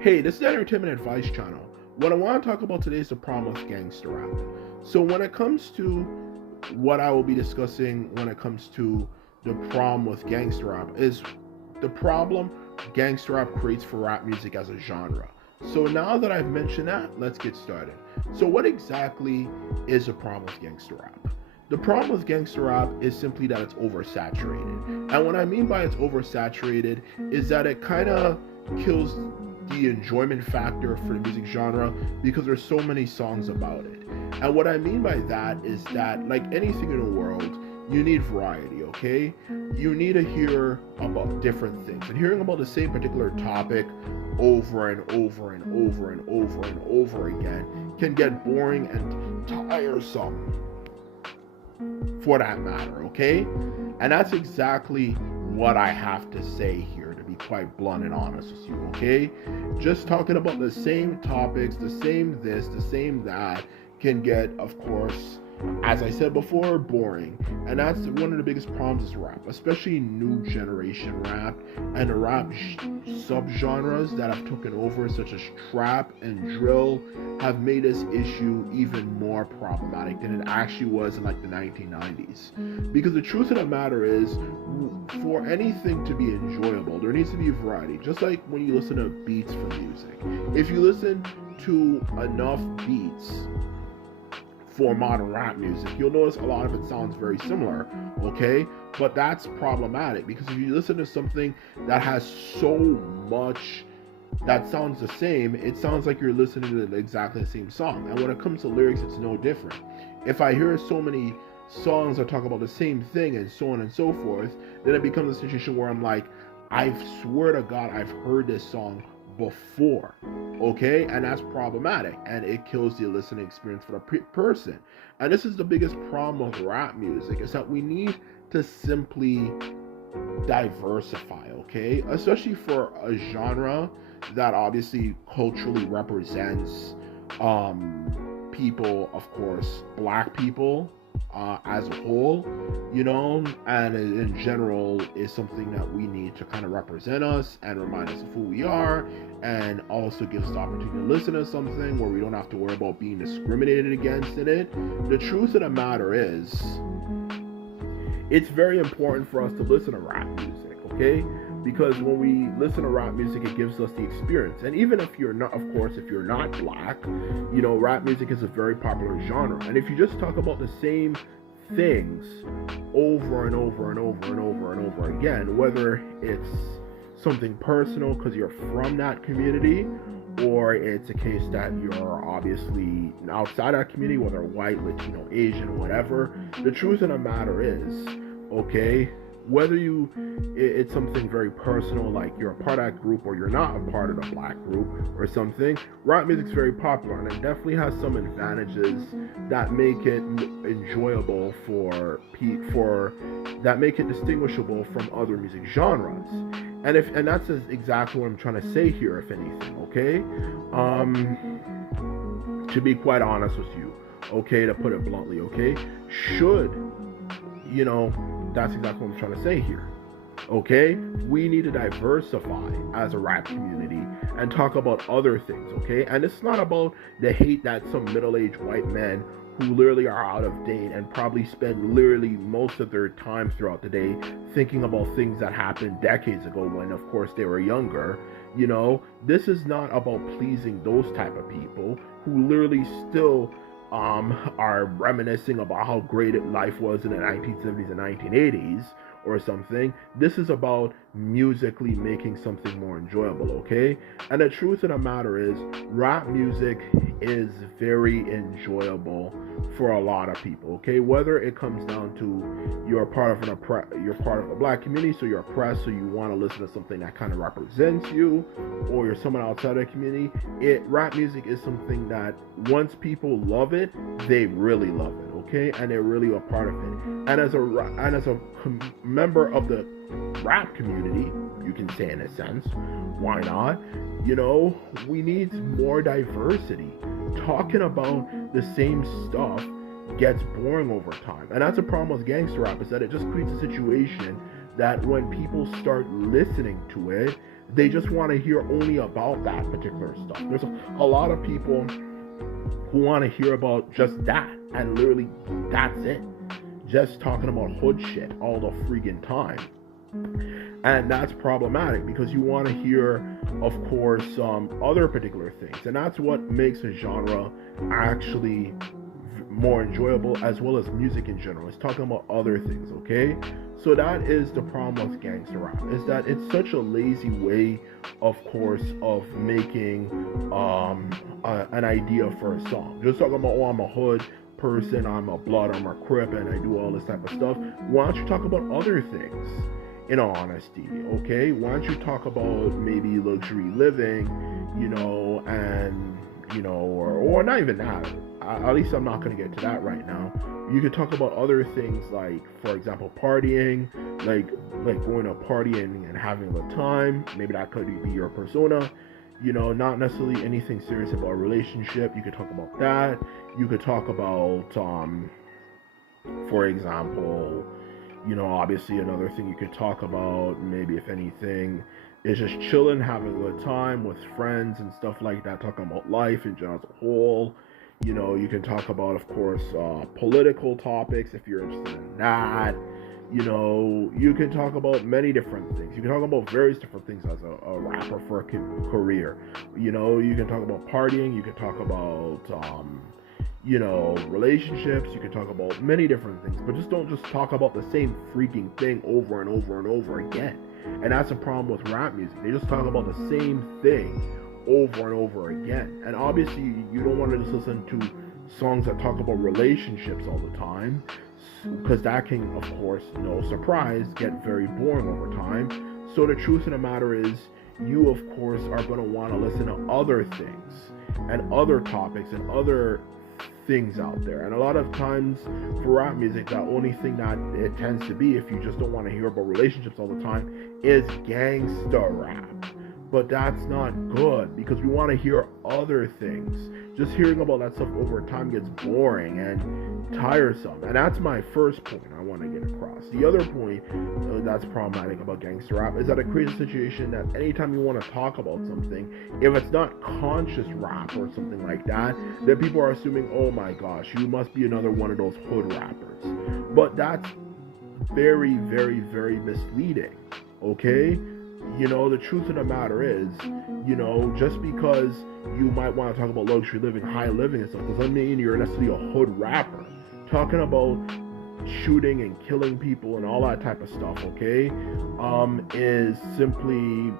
Hey, this is the Entertainment Advice Channel. What I want to talk about today is the problem with gangster rap. So, when it comes to what I will be discussing when it comes to the problem with gangster rap, is the problem gangster rap creates for rap music as a genre. So, now that I've mentioned that, let's get started. So, what exactly is the problem with gangster rap? The problem with gangster rap is simply that it's oversaturated. And what I mean by it's oversaturated is that it kind of kills the enjoyment factor for the music genre because there's so many songs about it. And what I mean by that is that, like anything in the world, you need variety, okay? You need to hear about different things. And hearing about the same particular topic over and over and over and over and over again can get boring and tiresome for that matter, okay? And that's exactly what I have to say here, to be quite blunt and honest with you, okay? Just talking about the same topics, the same this, the same that, can get, of course, as I said before, boring. And that's one of the biggest problems is rap, especially new generation rap and the rap subgenres that have taken over, such as trap and drill, have made this issue even more problematic than it actually was in like the 1990s. Because the truth of the matter is, for anything to be enjoyable, there needs to be variety. Just like when you listen to beats for music. If you listen to enough beats for modern rap music, you'll notice a lot of it sounds very similar, okay? But that's problematic because if you listen to something that has so much that sounds the same, it sounds like you're listening to exactly the same song. And when it comes to lyrics, it's no different. If I hear so many songs that talk about the same thing and so on and so forth, then it becomes a situation where I'm like, I swear to God, I've heard this song before, okay? And that's problematic, and it kills the listening experience for the person. And this is the biggest problem with rap music, is that we need to simply diversify, okay? Especially for a genre that obviously culturally represents people, of course, black people as a whole, and in general is something that we need to kind of represent us and remind us of who we are, and also gives us the opportunity to listen to something where we don't have to worry about being discriminated against in it. The truth of the matter is, it's very important for us to listen to rap music, okay? Because when we listen to rap music, it gives us the experience. And even if you're not, of course, if you're not black, rap music is a very popular genre. And if you just talk about the same things over and over and over and over and over again, whether it's something personal because you're from that community, or it's a case that you're obviously outside that community, whether white, Latino, Asian, whatever, the truth of the matter is, okay, whether it's something very personal, like you're a part of that group or you're not a part of the black group or something, rap music's very popular, and it definitely has some advantages that make it enjoyable that make it distinguishable from other music genres. And that's exactly what I'm trying to say here, if anything, okay? To be quite honest with you, okay, to put it bluntly, okay? That's exactly what I'm trying to say here. Okay? We need to diversify as a rap community and talk about other things, okay? And it's not about the hate that some middle-aged white men who literally are out of date and probably spend literally most of their time throughout the day thinking about things that happened decades ago when, of course, they were younger. This is not about pleasing those type of people who literally still are reminiscing about how great life was in the 1970s and 1980s or something. This is about musically making something more enjoyable, okay? And the truth of the matter is, rap music is very enjoyable for a lot of people, okay? Whether it comes down to you're part of a black community, so you're oppressed, so you want to listen to something that kind of represents you, or you're someone outside of the community, rap music is something that once people love it, they really love it, okay? And they're really a part of it. And as a member of the rap community, you can say in a sense, why not? We need more diversity. Talking about the same stuff gets boring over time. And that's a problem with gangster rap, is that it just creates a situation that when people start listening to it, They just want to hear only about that particular stuff. There's a lot of people who want to hear about just that, and literally that's it. Just talking about hood shit all the freaking time. And that's problematic because you want to hear, of course, other particular things. And that's what makes a genre actually more enjoyable, as well as music in general. It's talking about other things, okay? So that is the problem with gangster rap, is that it's such a lazy way, of course, of making an idea for a song. Just talking about, oh, I'm a hood person, I'm a blood, I'm a crip, and I do all this type of stuff. Why don't you talk about other things? In all honesty, okay? Why don't you talk about maybe luxury living, and or not even that. At least I'm not going to get to that right now. You could talk about other things like, for example, partying, like going to a party and having a good time. Maybe that could be your persona. Not necessarily anything serious about a relationship. You could talk about that. You could talk about, for example, obviously another thing you could talk about, maybe if anything, is just chilling, having a good time with friends and stuff like that, talking about life in general as a whole. You can talk about, of course, political topics if you're interested in that. You can talk about many different things. You can talk about various different things as a rapper for a career. You can talk about partying. You can talk about, relationships. You can talk about many different things, but don't just talk about the same freaking thing over and over and over again. And that's a problem with rap music. They just talk about the same thing over and over again. And obviously, you don't want to just listen to songs that talk about relationships all the time, because that can, of course, no surprise, get very boring over time. So the truth of the matter is, you, of course, are going to want to listen to other things and other topics and other things out there. And a lot of times for rap music, the only thing that it tends to be, if you just don't want to hear about relationships all the time, is gangsta rap. But that's not good, because we want to hear other things. Just hearing about that stuff over time gets boring and tiresome. And that's my first point I want to get across. The other point that's problematic about gangster rap is that it creates a situation that anytime you want to talk about something, if it's not conscious rap or something like that, then people are assuming, oh my gosh, you must be another one of those hood rappers. But that's very, very, very misleading, okay? The truth of the matter is, just because you might want to talk about luxury living, high living and stuff, doesn't mean you're necessarily a hood rapper. Talking about shooting and killing people and all that type of stuff, okay, is simply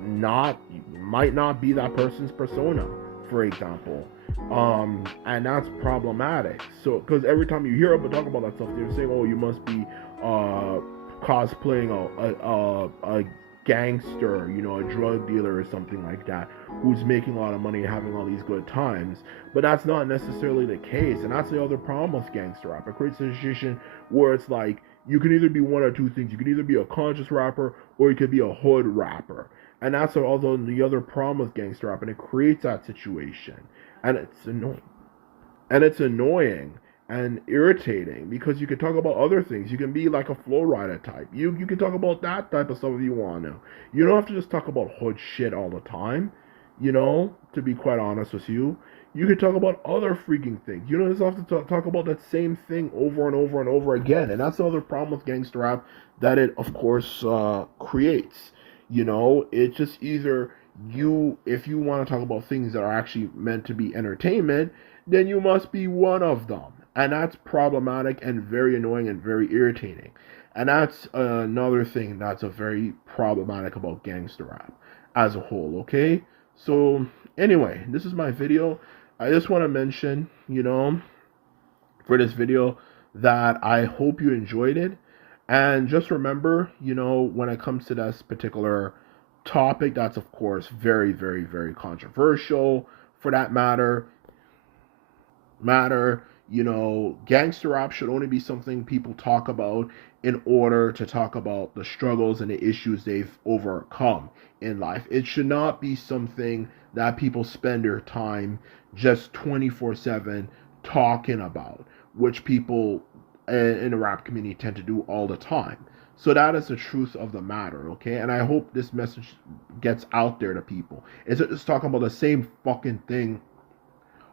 might not be that person's persona, for example. And that's problematic. So, because every time you hear about talk about that stuff, they're saying, oh, you must be cosplaying a gangster, a drug dealer or something like that, who's making a lot of money and having all these good times. But that's not necessarily the case, and that's the other problem with gangster rap. It creates a situation where it's like, you can either be one or two things. You can either be a conscious rapper or you could be a hood rapper. And that's also the other problem with gangster rap, and it creates that situation. And it's annoying. And irritating, because you can talk about other things. You can be like a flow rider type. You can talk about that type of stuff if you want to. You don't have to just talk about hood shit all the time, to be quite honest with you. You can talk about other freaking things. You don't just have to talk about that same thing over and over and over again. And that's the other problem with gangster rap that it, of course, creates. It's just either if you want to talk about things that are actually meant to be entertainment, then you must be one of them. And that's problematic and very annoying and very irritating. And that's another thing that's a very problematic about gangster rap as a whole, okay? So, anyway, this is my video. I just want to mention, for this video, that I hope you enjoyed it. And just remember, when it comes to this particular topic, that's, of course, very, very, very controversial, for that matter, gangster rap should only be something people talk about in order to talk about the struggles and the issues they've overcome in life. It should not be something that people spend their time just 24/7 talking about, which people in the rap community tend to do all the time. So that is the truth of the matter, okay? And I hope this message gets out there to people. Is it just talking about the same fucking thing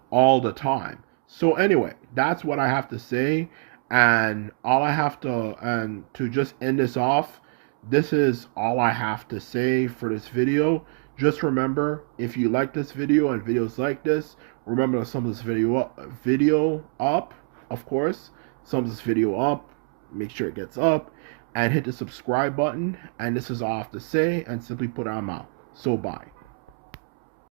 all the time? So anyway, that's what I have to say. And all I have to, and to just end this off, this is all I have to say for this video. Just remember, if you like this video and videos like this, remember to sum this video up, of course. Sum this video up, make sure it gets up, and hit the subscribe button. And this is all I have to say, and simply put, I'm out. So bye.